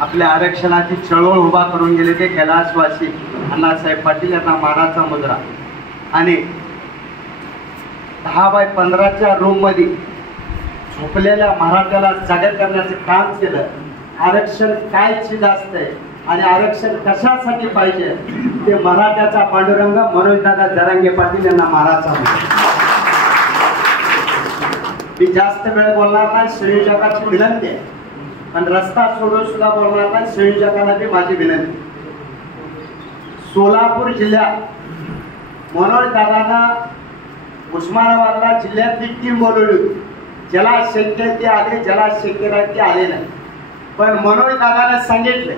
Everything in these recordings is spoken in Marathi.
आपल्या आरक्षणाची चळवळ उभा करून गेले ते कैलासवासी अण्णासाहेब पाटील यांना मानाचा मुद्रा आणि 10x15च्या रूममध्ये झोपलेल्या मराठ्याला जागा करण्याचं काम केलं. आरक्षण काय चीज असते आणि आरक्षण कशासाठी पाहिजे ते मराठ्याचा पांडुरंग मनोजदादा जरांगे पाटील यांना मानाचा मुद्रा. मी जास्त वेळ बोलणार नाही, संयोजकाची विनंती आहे, पण रस्ता सोडून सुद्धा बोलणार नाही. संयोजकांना बी माझी विनंती. सोलापूर जिल्ह्यात मनोजदादांना उस्मानाबादला जिल्ह्यातली टीम बोलवली होती. ज्याला शक्य ते आले, ज्याला शक्य नाही ते आले नाही. पण मनोजदादांना सांगितलं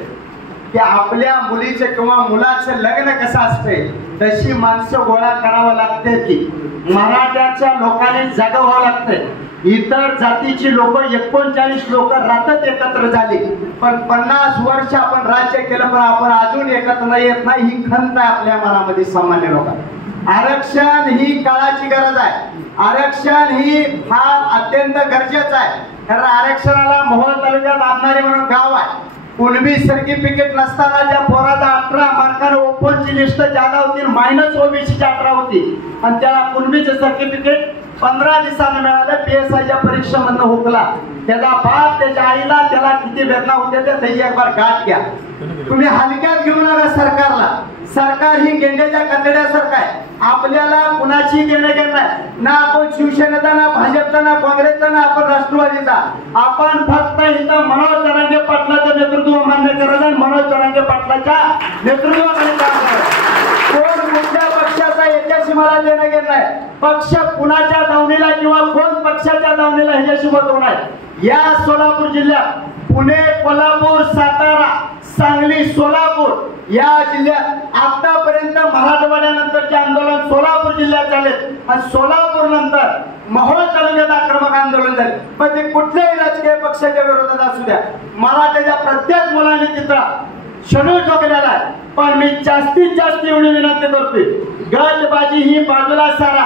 की आपल्या मुलीचं किंवा मुलाचं लग्न कसं असतंय तशी माणसं गोळा करावं लागते की मराठ्याच्या लोकांनी जागा व्हावं लागतंय. इतर जातीची लोक 39 लोक राहतात एकत्र झाली, पण 50 वर्ष आपण राज्य केलं पण आपण अजून एकत्र येत नाही. ही खंत आहे आपल्या मनामध्ये सामान्य लोकांना. आरक्षण ही काळाची गरज आहे. आरक्षण ही फार अत्यंत गरजेचं आहे. कारण आरक्षणाला मोहोळ तालुक्यात आमदारी म्हणून गाव आहे. कुणबी सर्टिफिकेट नसताना त्या पोराचा 18 मार्काने ओपनची लिस्ट ज्यादा होती, मायनस ओबीसीची 18 होती आणि त्याला कुणबीचे सर्टिफिकेट 15 दिवसांनी मिळालं. PSIच्या परीक्षेमधनं हुकला. त्याचा बाप त्याच्या आईला त्याला किती वेदना होते ते त्याची एक बार गाठ घ्या. तुम्ही हलक्यात घेऊ नका सरकारला. सरकार ही गेंड्याच्या कचड्यासारखं आहे. आपल्याला कुणाची देणं घेणं नाही ना. आपण शिवसेनेचा ना भाजपचा ना काँग्रेसचा ना आपण राष्ट्रवादीचा. आपण फक्त इथं मनोज जरांगे पाटलाचं नेतृत्व मान्य करायचं आणि मनोज जरांगे पाटलाच्या नेतृत्वाखाली काम करायचं. कोण कोणत्या पक्षाचा याच्याशी मला देणं घेणं नाही. पक्ष कुणाच्या दावणीला किंवा कोण पक्षाच्या दावणीला ह्याच्याशी महत्व नाही. या सोलापूर जिल्ह्यात पुणे, कोल्हापूर, सातारा, सांगली, सोलापूर या जिल्ह्यात आतापर्यंत मराठवाड्यानंतरचे आंदोलन सोलापूर जिल्ह्यात झाले आणि सोलापूर नंतर मोहोळ तालुक्यात आक्रमक आंदोलन झाले. पण ते कुठल्याही राजकीय पक्षाच्या विरोधात असू द्या, मराठ्याच्या प्रत्येक मुलाने तिथं शेड्यूल ठोकलेला आहे. पण मी जास्तीत जास्त एवढी विनंती करतोय, गटबाजी ही बाजूला सारा,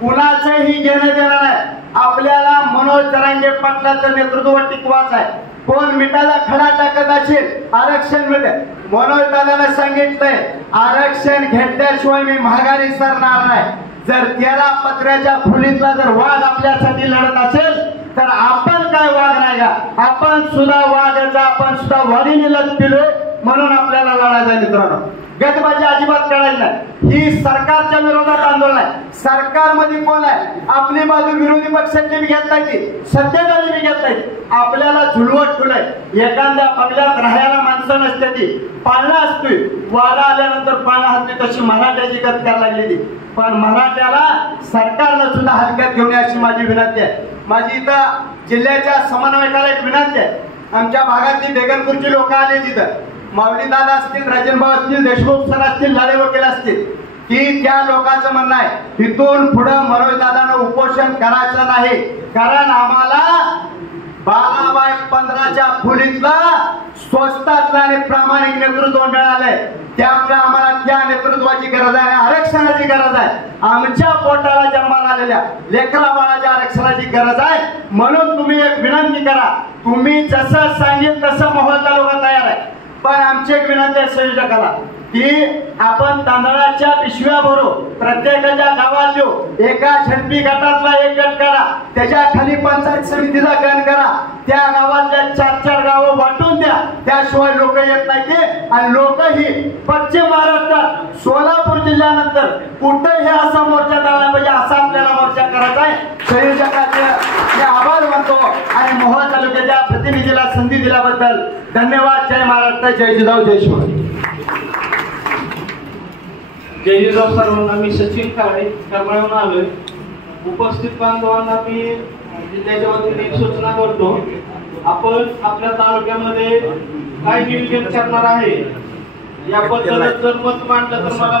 कुणाचंही घेणं देणं नाही. आपल्याला मनोज जरांगे पाटलाचं नेतृत्व टिकवायचं आहे. कोण मिठाला खडा टाकत असेल आरक्षण मिळेल. मनोज दादाने सांगितलंय आरक्षण घेतल्याशिवाय मी माघारी सरणार नाही. जर 13 पत्र्याच्या खोलीतला जर वाघ आपल्यासाठी लढत असेल तर आपण काय वाघ नाही का? आपण सुद्धा वाघाचा, आपण सुद्धा वाढीने लढ पिलोय म्हणून आपल्याला लढायचं मित्रांनो. गटबाजी अजिबात करायची नाही. ही सरकारच्या विरोधात आंदोलन आहे. सरकारमध्ये कोण आहे? आपली बाजू विरोधी पक्षाची बी घेत नाही, सत्तेधारी बी घेत नाही. आपल्याला झुलवत ठेवलंय. एखाद्या बंगल्यात राहायला माणसं नसते ती पाळणा असतोय, वारा आल्यानंतर पाळणा हसते, तशी मराठ्याची गत करायला लागलेली. पण मराठ्याला सरकारनं सुद्धा हलक्यात घेऊन अशी माझी विनंती आहे. माझी इथं जिल्ह्याच्या समन्वयकाला एक विनंती आहे. आमच्या भागातली बेगनपूरची लोक आले तिथं, माऊली दादा असतील, राजनभाऊ असतील, देशमुख सर असतील, लाडे वकील असतील, की त्या लोकांचं म्हणणं आहे इथून पुढे मनोज दादांना उपोषण करायचं नाही. कारण आम्हाला 12x15च्या खोलीतला स्वस्तातला आणि प्रामाणिक नेतृत्व मिळालंय. त्यामुळे आम्हाला त्या नेतृत्वाची गरज आहे, आरक्षणाची गरज आहे. आमच्या पोटाला जन्माला आलेल्या लेकरा बाळाच्या आरक्षणाची गरज आहे. म्हणून तुम्ही एक विनंती करा, तुम्ही जसं सांगेल तसं मोहोळ तालुका तयार आहे. पण आमची एक विनंती आहे संयोजकाला की आपण तांदळाच्या पिशव्या भरू, प्रत्येकाच्या गावात येऊ, एका झडपी गटातला एक गट करा, त्याच्या खाली पंचायत समितीचा गण करा, त्या गावातल्या 4-4 गावं वाटून द्या. त्याशिवाय लोक येत नाही ते. आणि लोकही पश्चिम महाराष्ट्रात सोलापूर जिल्ह्यानंतर कुठेही असा मोर्चा झाला पाहिजे, असा आपल्याला मोर्चा करायचा आहे. संयोजकाचे मी आभार मानतो आणि मोहोळ तालुक्याच्या प्रतिनिधीला संधी दिल्याबद्दल धन्यवाद. जय महाराष्ट्र, जय जिजाऊ, जय शिवराय. जय जिजाऊ सर्वांना. मी सचिन काळे करमाळ्याहून आलोय. उपस्थित बांधवांना मी जिल्ह्याच्या वतीने एक सूचना करतो. आपण आपल्या तालुक्यामध्ये काय नियोजन करणार आहे याबद्दल जर मत मांडलं तर मला